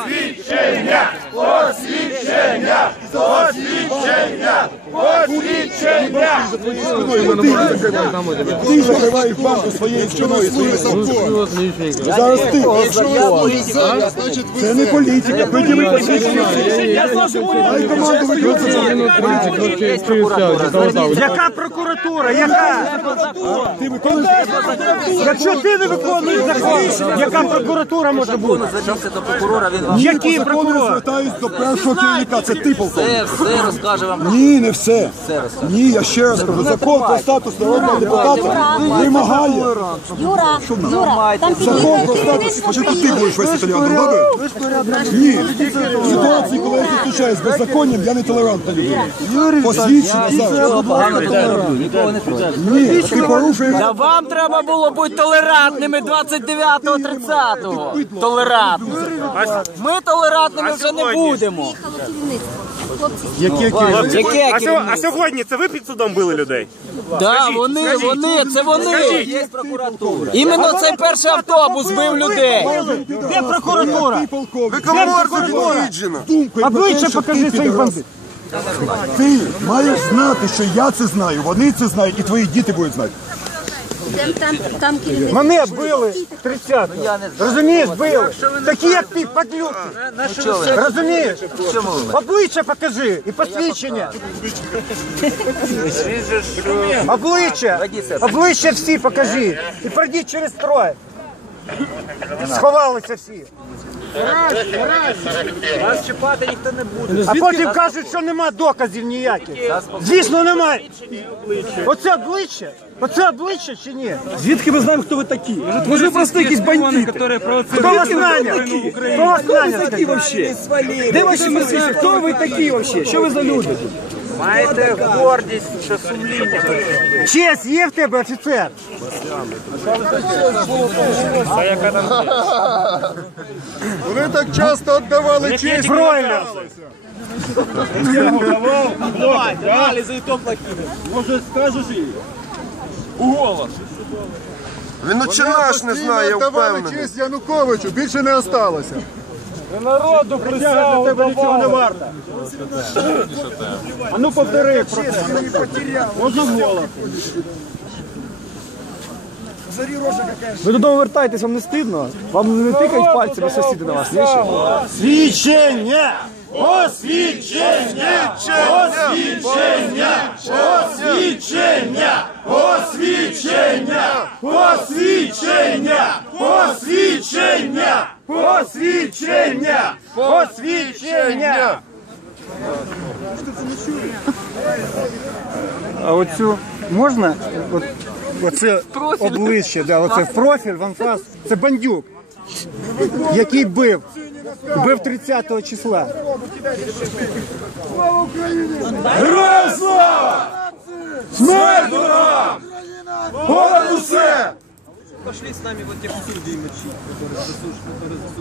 Посвідчення! Посвідчення! Посвідчення! Ти закриваєш банку своєю спиною. Зараз ти. Це не політика. Підніми посвідчення. Дай команду виконувати. Яка прокуратура? Яка? Ти виконуєш Якщо ти не виконуєш закон, яка прокуратура може бути? Звернувся до прокурора, він вам Який прокурор? звертаюсь до першого керівника. Це ти полковник. все, все розкаже вам. Ні, не все. Все розкаже. Ні, я ще раз кажу. Закон про статус народного депутата вимагає. Юра, Юра, там Закон про статус. Спочатку ти будеш вести толерантом, добре? Ні. В ситуації, коли я зустрічаюсь з беззаконням, я не толерантна людина. Посвідчення зараз. Ні, ти порушуєш. Та вам треба було бути толерантними 29-го, 30-го. Толерантними. Ми толерантними вже не будемо. Їхало керівництво. Хлопці, Яке А, сьо- а сьогодні це ви під судом били людей? Да, вони, вони, це вони. Є прокуратура. Іменно цей перший автобус збив людей. Де прокуратура? Полковник. Думкою Обличчя покажи своїх бандитів. Ти маєш знати, що я це знаю, вони це знають, і твої діти будуть знати. Там, там, там керівництво. Мене били 30 Розумієш, били. Такі як ти, падлюки. Розумієш? Обличчя покажи і посвідчення. Обличчя. Обличчя всі покажи. І пройдіть через строй. Сховалися всі. Нас чіпати ніхто не буде. А потім кажуть, що нема доказів ніяких. Звісно, немає. Оце обличчя? Оце обличчя чи ні? Звідки ми знаємо, хто ви такі? Може, ви просто якісь бандити? Хто вас наняв? Хто вас Хто ви наняв? Де ваші? Хто ви такі вообще? Що ви за люди? Маєте гордість, що сумління. Честь є в тебе, офіцер? Вони так часто віддавали честь. Правильно. Він очі наш не знає, впевнений. честь Януковичу, більше не осталося. Народу присягу тебе нічого не варто. А ну повтори. Можна голос. Ви додому вертаєтесь, вам не стидно? Вам не тикають пальцями сусіди на вас? Ні? Свідчення! Освідчення! Освідчення! Освідчення! Освідчення! Посвідчення! Посвідчення! Посвідчення! Посвідчення! А оцю можна? От, оце обличчя, да, оце в профіль, в анфас. Це бандюк, який бив. Бив 30 числа. Слава Україні! Героям слава! Смерть Понад усе!